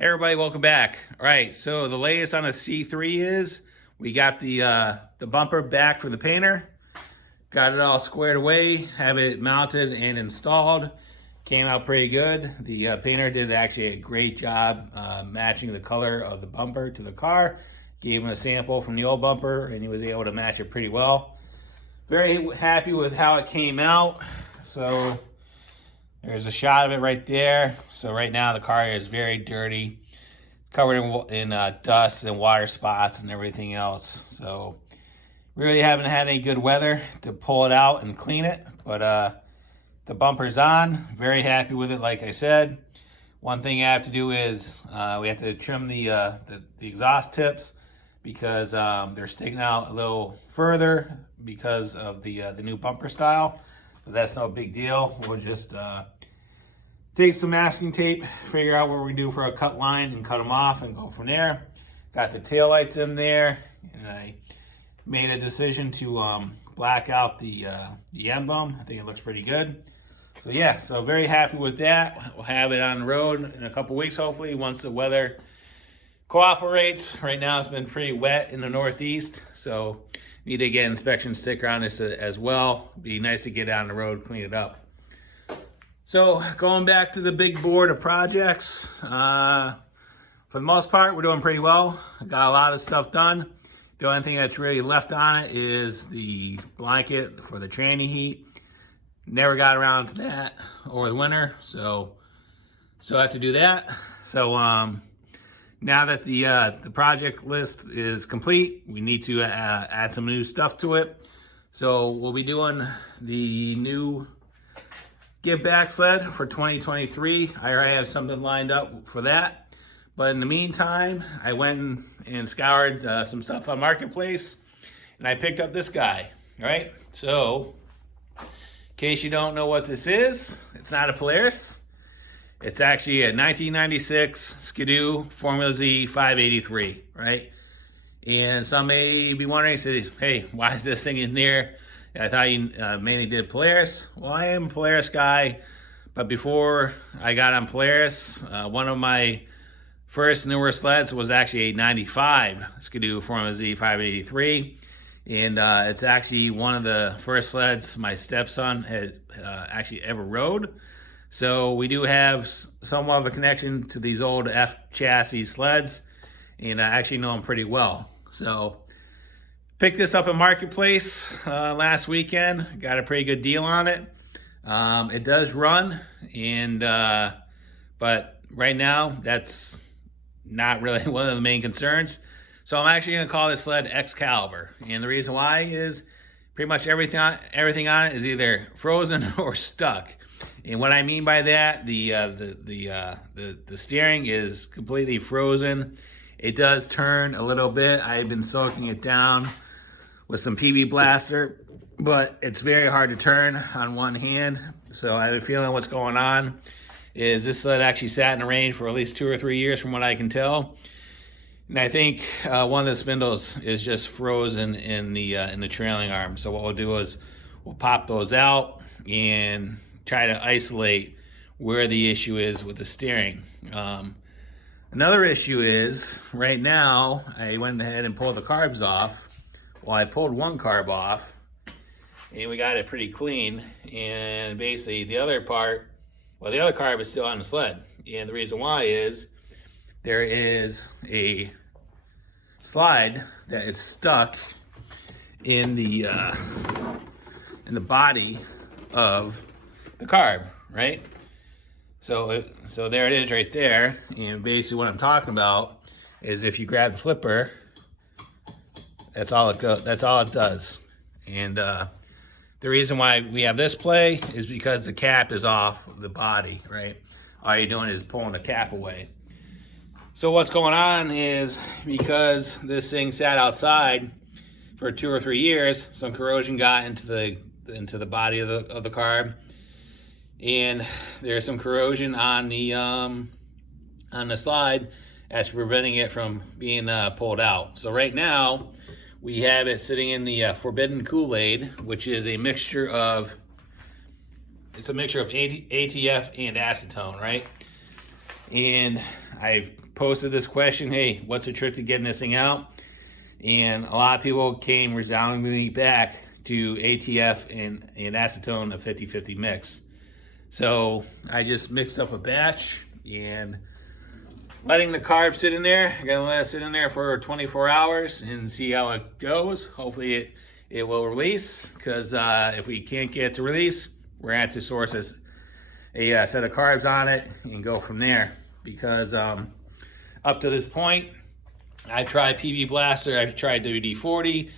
Hey everybody, welcome back. All right, so the latest on the C3 is we got the bumper back for the painter. Got it all squared away, have it mounted and installed. Came out pretty good. The painter did actually a great job matching the color of the bumper to the car. Gave him a sample from the old bumper and he was able to match it pretty well. Very happy with how it came out. So there's a shot of it right there. So right now the car is very dirty, covered in dust and water spots and everything else. So really haven't had any good weather to pull it out and clean it. But the bumper's on. Very happy with it, like I said. One thing I have to do is we have to trim the exhaust tips because they're sticking out a little further because of the new bumper style. But that's no big deal. We'll just take some masking tape, figure out what we can do for a cut line and cut them off and go from there. Got the taillights in there and I made a decision to black out the emblem. I think it looks pretty good. So yeah, so very happy with that. We'll have it on the road in a couple weeks hopefully once the weather cooperates. Right now it's been pretty wet in the Northeast, so need to get an inspection sticker on this as well. Be nice to get out on the road, clean it up. So going back to the big board of projects, for the most part, we're doing pretty well. Got a lot of stuff done. The only thing that's really left on it is the blanket for the tranny heat. Never got around to that over the winter, so I have to do that. So now that the project list is complete, we need to add some new stuff to it. So we'll be doing the new give back sled for 2023. I already have something lined up for that. But in the meantime, I went and scoured some stuff on Marketplace and I picked up this guy, right? So in case you don't know what this is, it's not a Polaris. It's actually a 1996 Ski-Doo Formula Z 583, right? And some may be wondering, say, hey, why is this thing in there? I thought you mainly did Polaris. Well, I am a Polaris guy, but before I got on Polaris, one of my first newer sleds was actually a 95 Ski-Doo Formula Z 583. And it's actually one of the first sleds my stepson had actually ever rode. So we do have somewhat of a connection to these old F chassis sleds, and I actually know them pretty well. So picked this up at Marketplace last weekend. Got a pretty good deal on it. It does run, and but right now that's not really one of the main concerns. So I'm actually going to call this sled Excalibur, and the reason why is pretty much everything on it is either frozen or stuck. And what I mean by that, the steering is completely frozen. It does turn a little bit. I've been soaking it down with some PB Blaster, but it's very hard to turn on one hand. So I have a feeling what's going on is this sled actually sat in the rain for at least 2 or 3 years from what I can tell. And I think one of the spindles is just frozen in the trailing arm. So what we'll do is we'll pop those out and try to isolate where the issue is with the steering. Another issue is right now I went ahead and pulled the carbs off. Well, I pulled one carb off and we got it pretty clean. And basically the other part, well, the other carb is still on the sled. And the reason why is there is a slide that is stuck in the body of the carb, right? So there it is right there. And basically what I'm talking about is if you grab the flipper, that's all it does. And the reason why we have this play is because the cap is off the body, right? All you're doing is pulling the cap away. So what's going on is because this thing sat outside for 2 or 3 years, some corrosion got into the body of the carb, and there's some corrosion on the slide that's preventing it from being pulled out. So right now we have it sitting in the Forbidden Kool-Aid, which is a mixture of ATF and acetone, right? And I've posted this question, hey, what's the trick to getting this thing out? And a lot of people came resoundingly back to ATF and acetone, a 50-50 mix. So I just mixed up a batch and letting the carb sit in there. I'm gonna let it sit in there for 24 hours and see how it goes. Hopefully it will release, because if we can't get it to release, we're gonna have to source a set of carbs on it and go from there. Because up to this point, I tried PB Blaster, I've tried WD-40,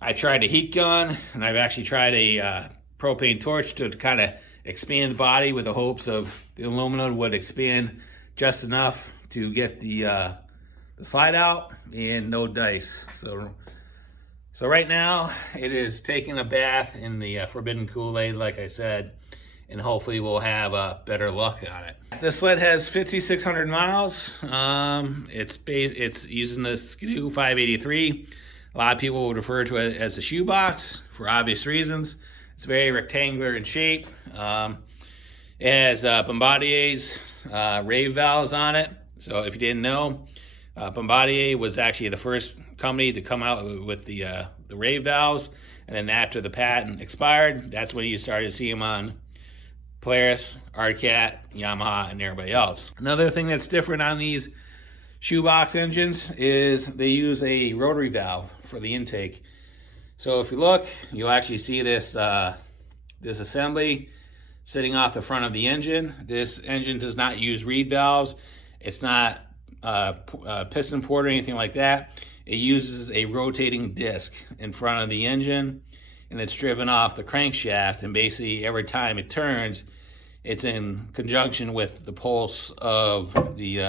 I tried a heat gun, and I've actually tried a propane torch to kind of expand the body with the hopes of the aluminum would expand just enough to get the slide out, and no dice. So right now it is taking a bath in the Forbidden Kool-Aid, like I said, and hopefully we'll have better luck on it. This sled has 5,600 miles. It's using the Ski-Doo 583. A lot of people would refer to it as a shoebox for obvious reasons. It's very rectangular in shape. It has Bombardier's rave valves on it. So if you didn't know, Bombardier was actually the first company to come out with the rave valves. And then after the patent expired, that's when you started to see them on Polaris, Arcat, Yamaha, and everybody else. Another thing that's different on these shoebox engines is they use a rotary valve for the intake. So if you look, you'll actually see this this assembly sitting off the front of the engine. This engine does not use reed valves. It's not piston port or anything like that. It uses a rotating disc in front of the engine, and it's driven off the crankshaft, and basically every time it turns, it's in conjunction with the pulse of the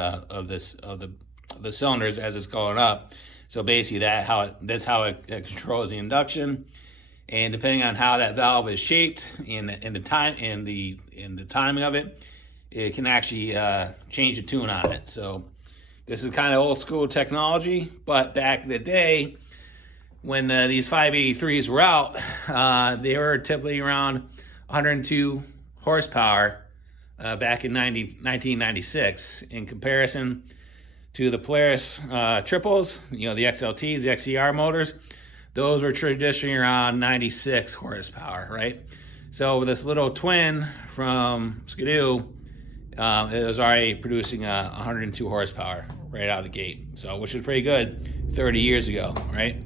cylinders as it's going up. So basically that's how it controls the induction. And depending on how that valve is shaped and the timing of it, it can actually change the tune on it. So this is kind of old school technology, but back in the day, when these 583s were out, they were typically around 102 horsepower back in 1996. In comparison to the Polaris triples, the XLTs, the XCR motors, those were traditionally around 96 horsepower, right? So this little twin from Ski-Doo, it was already producing 102 horsepower right out of the gate. So, which is pretty good 30 years ago, right?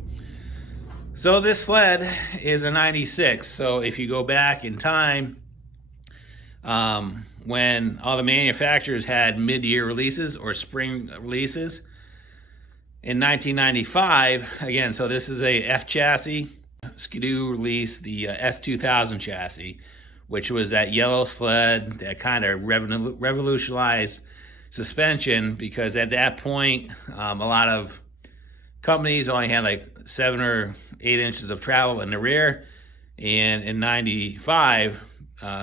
So this sled is a 96. So if you go back in time, when all the manufacturers had mid-year releases or spring releases, in 1995, again, so this is a F chassis. Ski-Doo released the S2000 chassis, which was that yellow sled that kind of revolutionized suspension, because at that point, a lot of companies only had like 7 or 8 inches of travel in the rear, and in 95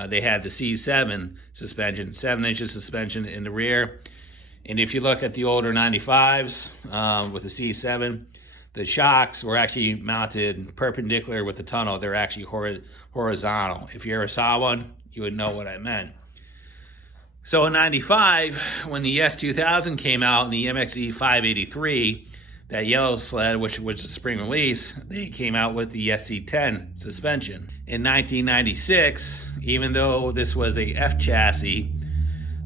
they had the C7 suspension, 7 inches suspension in the rear. And if you look at the older 95s with the C7, the shocks were actually mounted perpendicular with the tunnel. They're actually horizontal. If you ever saw one, you would know what I meant. So in 95, when the S2000 came out and the MXZ 583, that yellow sled, which was a spring release, they came out with the SC10 suspension. In 1996, even though this was a F chassis,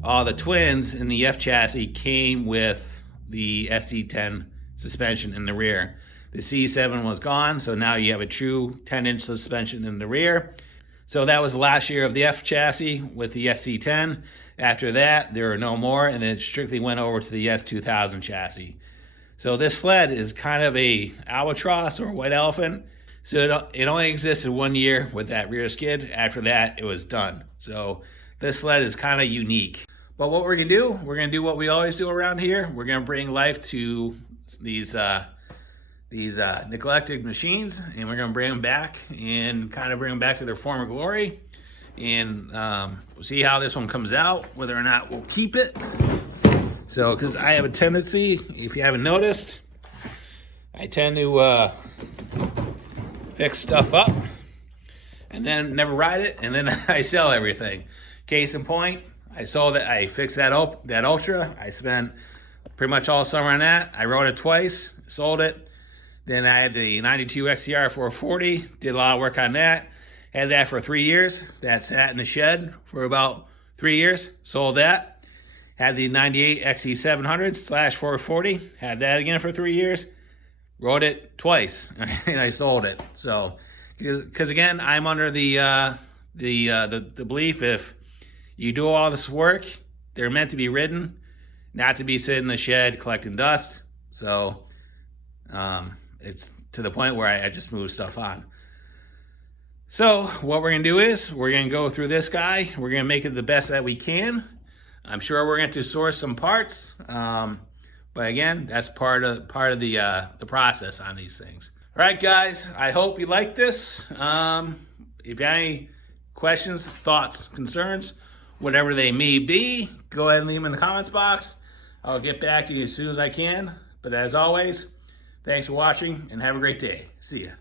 all the twins in the F chassis came with the SC10 suspension in the rear. The C7 was gone, so now you have a true 10-inch suspension in the rear. So that was the last year of the F chassis with the SC10. After that, there were no more, and it strictly went over to the S2000 chassis. So this sled is kind of a albatross or white elephant. So it only existed 1 year with that rear skid. After that, it was done. So this sled is kind of unique. But what we're gonna do what we always do around here. We're gonna bring life to these neglected machines, and we're gonna bring them back and kind of bring them back to their former glory. And we'll see how this one comes out, whether or not we'll keep it. So, because I have a tendency, if you haven't noticed, I tend to fix stuff up and then never ride it, and then I sell everything. Case in point, I sold it. I fixed that Ultra. I spent pretty much all summer on that. I rode it twice, sold it. Then I had the 92 XCR 440. Did a lot of work on that. Had that for 3 years. That sat in the shed for about 3 years. Sold that. Had the 98 XE700/440. Had that again for 3 years. Rode it twice, and I sold it. So, because again, I'm under the belief if you do all this work, they're meant to be ridden, not to be sitting in the shed collecting dust. So, it's to the point where I just move stuff on. So what we're gonna do is we're gonna go through this guy. We're gonna make it the best that we can. I'm sure we're going to source some parts, but again, that's part of the process on these things. All right, guys, I hope you like this. If you have any questions, thoughts, concerns, whatever they may be, go ahead and leave them in the comments box. I'll get back to you as soon as I can. But as always, thanks for watching and have a great day. See ya.